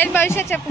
ఏది భవిష్యత్ చెప్పు.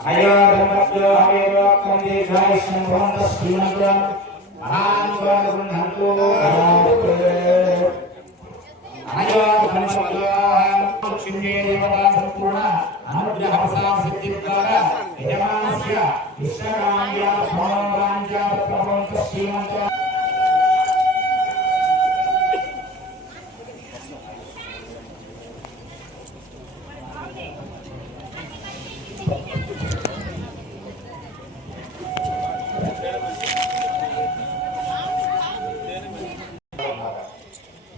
अयो धर्मज्ञो हवेरो कंदीर्घायुष्यं भवन्तः श्रीमन्तो महानुभावगुणन्तु अयो धर्मज्ञो लक्ष्मी देवता संपूर्ण अनुग्रह प्रसाद सिद्धिद्वारा यजमानस्य इष्टकाम्या भवनवाञ्छा भवन्तः श्रीमन्तो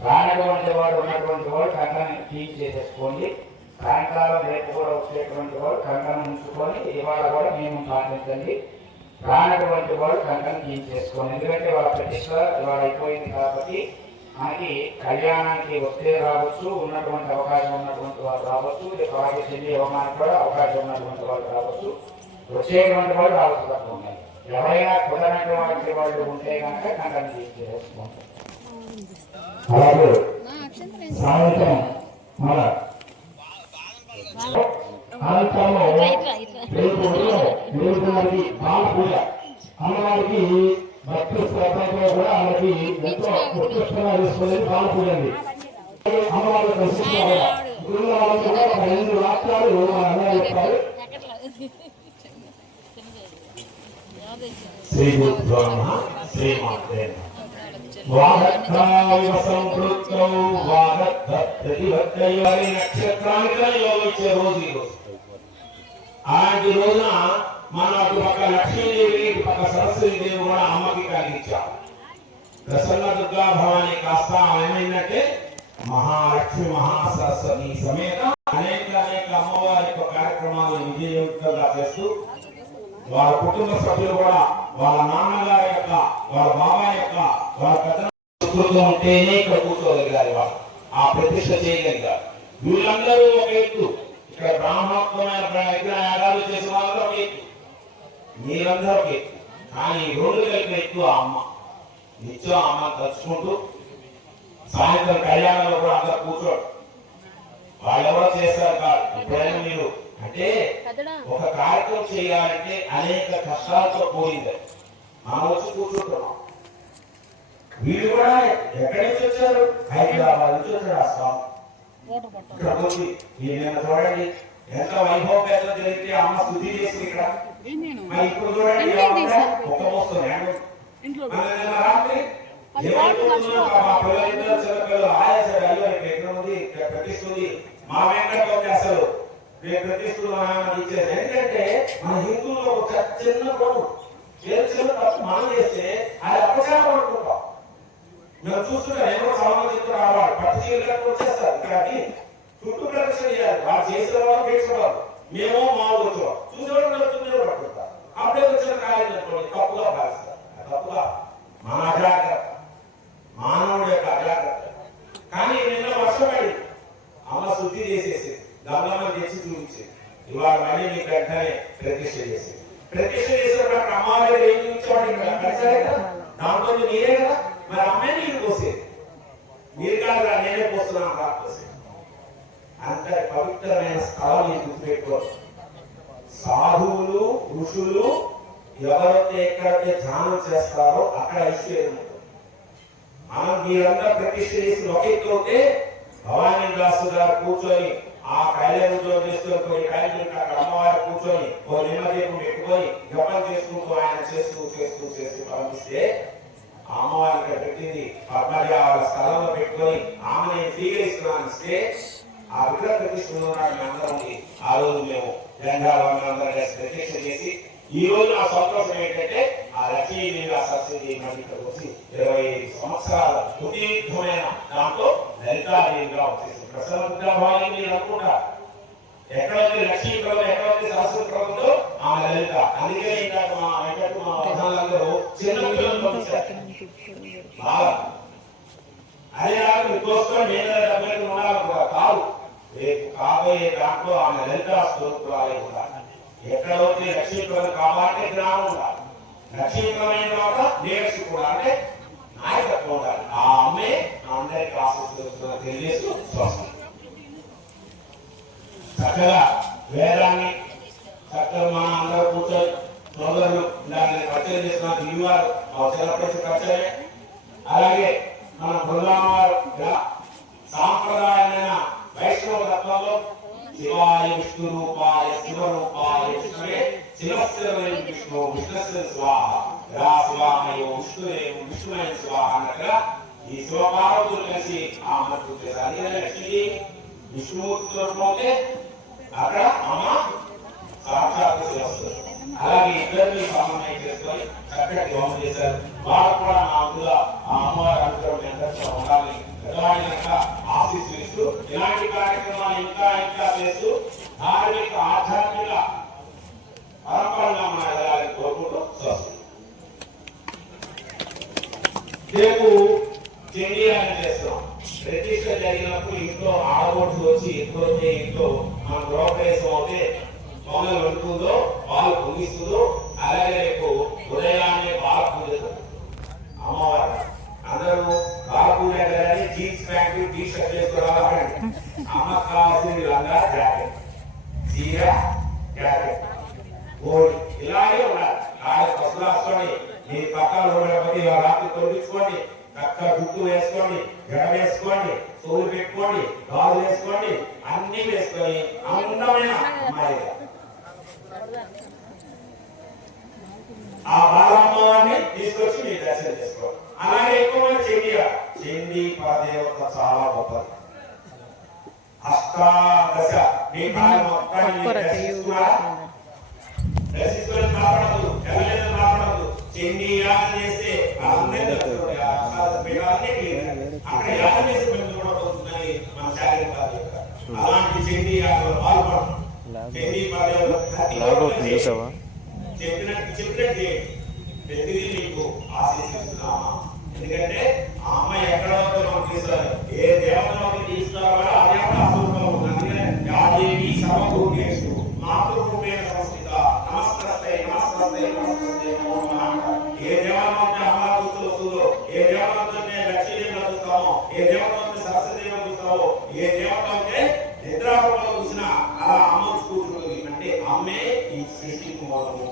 రానటువంటి వాడు ఉన్నటువంటి వాడు కంకణం క్లీన్ చేసేసుకోండి. సాయంకాలం రేపు కూడా వచ్చేటువంటి వాడు కంకణం ఉంచుకొని ఇవాళ కూడా మేము పాటించండి. రానటువంటి వాడు కంకణం క్లీన్ చేసుకోండి. ఎందుకంటే వాళ్ళ ప్రతిష్ట ఇవాళ అయిపోయింది కాబట్టి మనకి కళ్యాణానికి వస్తే రావచ్చు, ఉన్నటువంటి అవకాశం ఉన్నటువంటి వారు రావచ్చు, అలాగే చెల్లి అవమానం కూడా అవకాశం ఉన్నటువంటి వాళ్ళు రావచ్చు. వచ్చేటువంటి వాళ్ళు రావచ్చు తప్పకుండా. ఎవరైనా కుదరనటువంటి వాళ్ళు ఉంటే కనుక కంకణం క్లీన్ చేసేసుకోండి. అలాగే సాయంత్రం మన బాల పూజ అమ్మవారికి భక్తి శ్రద్ధతో కూడా ఆమెకి ఎంతో ఉత్కృష్టంగా తీసుకునేది బాల పూజ అండి. అమ్మవారికి దర్శిస్తారు. ఒక 2 వాక్యాలు మన అన్నయ్య చెప్తారు. శ్రీ శ్రీమాత్రే అలాంటి రోజున మనం అటు పక్క లక్ష్మీదేవి ఇటు పక్క సరస్వతీదేవి కూడా అమ్మకి కలిగించాం. ప్రసన్న దుర్గా భవాని కాస్త ఏమైందంటే మహాలక్ష్మి మహాసరస్వతి సమేత అనేక అమ్మవారి యొక్క కార్యక్రమాలను విజయవంతంగా చేస్తూ వాళ్ళ కుటుంబ సభ్యులు కూడా వాళ్ళ నాన్నగారి యొక్క వాళ్ళ బాబాయ్ యొక్క వాళ్ళ పెద్ద ఉంటేనే ఇక్కడ కూర్చోగలిగారు. వాళ్ళు ఆ ప్రతిష్ట చేయగలిగారు. వీళ్ళందరూ ఒక ఎత్తు, ఇక్కడ బ్రాహ్మణోత్తమైన యాగాలు చేసే వాళ్ళు ఒక ఎత్తు, మీరందరూ ఒక ఎత్తు. కానీ 2 కలిపి ఎత్తు ఆ అమ్మ. నిత్యం అమ్మ తలుచుకుంటూ సాయంత్రం కళ్యాణంలో కూడా అందరూ కూర్చోడు. వాళ్ళెవరో చేస్తారు కాదు. ఎప్పుడైనా మీరు అంటే ఒక కార్యక్రమం చేయాలంటే అనేక కష్టాలతో పోయింది. మనం వచ్చి కూర్చుంటున్నాం. వీళ్ళు కూడా ఎక్కడి నుంచి వచ్చారు? హైదరాబాద్ నుంచి వచ్చారు. ఆ స్వామి ఇక్కడ వచ్చి నేను చూడండి ఎంత వైభవపేత జరిగితే అమ్మ శుద్ధి చేసి ఇక్కడ ఇప్పుడు చూడండి ఒక వస్తుంది రాత్రి చిన్నపిల్లలు ఆయాసారు. అయ్యో ఎక్కడ ఉంది ప్రతిస్తుంది మా వెంకట అసలు రేపు ప్రతిష్ఠితులు ఇచ్చేది. ఎందుకంటే మన హిందువుల్లో ఒక చిన్న కొడు చిన్న తప్పు మనం చేస్తే అది అపచారం అనుకుంటాం. మేము చూస్తుంటాం. ఏమో సామాజిక రావాలి పట్టు చీరలకు వచ్చేస్తారు. కానీ చుట్టూ ప్రదర్శన చేయాలి. వాళ్ళు చేసిన వాళ్ళు పేర్చుకోవాలి. మేము మామూలు వచ్చేవాళ్ళు చూసేవాళ్ళు పట్టుకుంటారు. అప్పుడే వచ్చిన కార్యం అనుకోండి తప్పుగా భావిస్తారు. తప్పుగా మన అజాగ్రత్త, మానవుడి యొక్క అజాగ్రత్త. కానీ నిన్న వర్షపడి అమ్మ శుద్ధి చేసేసి గంగమ్మ తెచ్చి చూపించేది. ఇవాళ మళ్ళీ మీకు వెంటనే ప్రతిష్ట చేసేది. ప్రతిష్ట చేసినప్పుడు అక్కడ అమ్మవారి ఏం చూపించేవాడు? దాంట్లో మీరే కదా. మరి అమ్మే నీరు పోసేది. మీరు కాదు నేనే పోస్తున్నాను కా పోసేది. అంత పవిత్రమైన స్థలం నేను గుర్తుపెట్టుకోవాలి. సాధువులు ఋషులు ఎవరైతే ఎక్కడైతే ధ్యానం చేస్తారో అక్కడ ఐశ్వర్యం ఉంటుంది. మనం మీరంతా ప్రతిష్ట చేసి ఒకెత్తుంటే భవానీ దాసు గారు కూర్చొని ఆ కళ్యాణంలో చేసుకొని అక్కడ అమ్మవారు కూర్చొని ఓ నిమ్మదీపం పెట్టుకొని జపం చేసుకుంటూ ఆయన చేస్తూ పంపిస్తే అమ్మవారికి పెట్టింది పద్మజ వాళ్ళ స్థలంలో పెట్టుకొని ఆమెను స్వీకరిస్తున్నాను ఇస్తే ఆ విగ్రహ ప్రతిష్ఠలో అందరం ఆ రోజు మేము జెండాలందరం కలిసి ప్రతిష్ట చేసి ఈ రోజు నా సంతోషం ఏంటంటే ఆ లక్ష్మీదేవి సరస్వతి ఇక్కడికి వచ్చి 25 సంవత్సరాల సుదీర్ఘమైన దాంతో లలితాదేవిగా వచ్చేసి ప్రసన్న భావాన్ని మీరు అనుకుంటారు. ఎక్కడైతే లక్ష్మీ ప్రభుత్వం ఎక్కడైతే సరస్వతి ప్రభుత్వం ఆ లలిత. అందుకే ఇంకా మా వెంకట మా ప్రధానంలో చిన్న పిల్లలు పంపించారు బాగా. అదే కాదు మీకోసం నేను 70 ఉండాలి కూడా కాదు. రేపు కాబోయే దాంట్లో ఆమె లలితా స్వరూపురాలే ఉండాలి. ఎక్కడైతే లక్ష్మీప్రదం కావాలంటే జ్ఞానం ఉండాలి. లక్ష్మీప్రదమైన తర్వాత దేవసి కూడా అంటే నాయకత్వం ఉండాలి. ఆ అమ్మే అందరికి ఆశిస్తున్న తెలియజేస్తూ చక్కగా వేదాన్ని చక్కగా మన బృందావన సాంప్రదాయమైన వైష్ణవ తత్వంలో శివాయ విష్ణు రూపాయ శివరూపాయ విష్ణువే శివస్థిరమై విష్ణు విష్ణుస్థిర స్వాహ రా శివామయో విష్ణుదేవ విష్ణుమయ స్వాహ అన్నట్టుగా ఈ శివపార్వతులు కలిసి ఆ మనకు లక్ష్మీదేవి విష్ణుమూర్తిలో ఉంటే అక్కడ అమ్మ సాక్షాత్ వస్తుంది. అలాగే ఇద్దరిని సమన్వయం చేసుకొని చక్కటి హోమం చేశారు. వారు కూడా నా అందులో ఆ అమ్మవారి అనుగ్రహం ఎంతో ఉండాలని పెద్దవాళ్ళ ఆశీస్సులు ఇస్తూ ఇలాంటి కార్యక్రమాలు ఇంకా ఇంకా చేస్తూ ధార్మిక ఆధ్యాత్మిక పరంపరగా మన ఎదగాలని కోరుకుంటూ స్వస్తి. రేపు చెండియాన్ని చేస్తున్నాం. ప్రతిష్ట జరిగినప్పుడు ఇంట్లో ఆడబోట్లు వచ్చి ఎప్పుడైతే ఇంట్లో మన గృహప్రవేశం అయితే పొంగలు వండుతుందో పాలు పొంగిస్తుందో అలాగే రేపు ఉదయాన్నే బాగా పూజలు అమ్మవారు అందరూ బాగా పూజ కానీ జీన్స్ ప్యాంటు టీ షర్ట్ వేసుకోవాలి. అమ్మకు కావాల్సింది లంగా జాకెట్ చీర జాకెట్ ఓడి ఇలాగే ఉండాలి. ఆడ పసులు రాసుకోండి. మీ పక్కన ఉండకపోతే ఇలా రాత్రి తొలగించుకోండి. చక్క గుట్టు వేసుకోండి, జడ వేసుకోండి, సోలు పెట్టుకోండి, గాజు వేసుకోండి, అన్ని వేసుకొని అందమైన అమ్మాయి ఆ బాలమ్మవారిని తీసుకొచ్చి మీరు దర్శనం చేసుకోవాలి. అలాగే ఎక్కువ చండీ పరదేవత చాలా గొప్పది. అష్టాదశ మీ కాలం మొత్తాన్ని దర్శించుకొని మాట్లాడదు, ఎవరైనా మాట్లాడదు. చండీ యాగం చేస్తే అక్కడ యాగం చేసే పని కూడా పోతుందని మన శారీరక అలాంటి చండీ యాగంలో పాల్పడతాం. చండీ పరదేవత చెప్పినట్టు ప్రతిదీ నీకు ఆశీర్వదిస్తున్నామా. ఎందుకంటే ఆ అమ్మాయి ఎక్కడ మనం తీసుకోవాలి. ఏ దేవతలోకి తీసుకురావాలో ఆ దేవత అసూర్లో ఉంది. అందుకనే యాదేవి సర్వభూతేషు మాతృరూపేణ సంస్థిత నమస్తస్తే నమస్తస్తే నమస్తస్తే నమో నమః. ఏ దేవతలోకి అమలావతి వస్తుందో, ఏ దేవతలోకి లక్ష్మీదేవి చూస్తామో, ఏ దేవతలోకి సరస్వదేవి చూస్తామో, ఏ దేవతలోకి నిద్రారూపంలో చూసినా అలా అమ్మ కూర్చుంటుంది. అంటే అమ్మే ఈ సృష్టికి మూలము.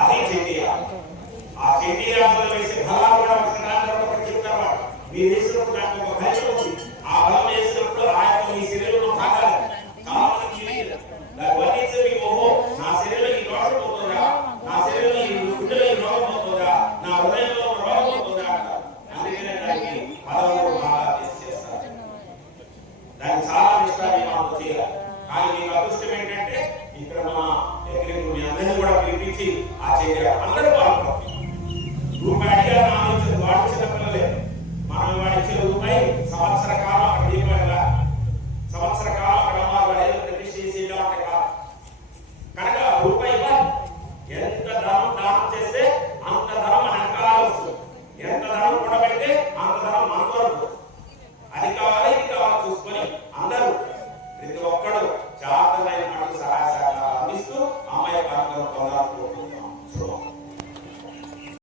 అది చెండియా. ఆ చెండియాలో వేసే ఫలాలు కూడా చెప్తారు. మీరు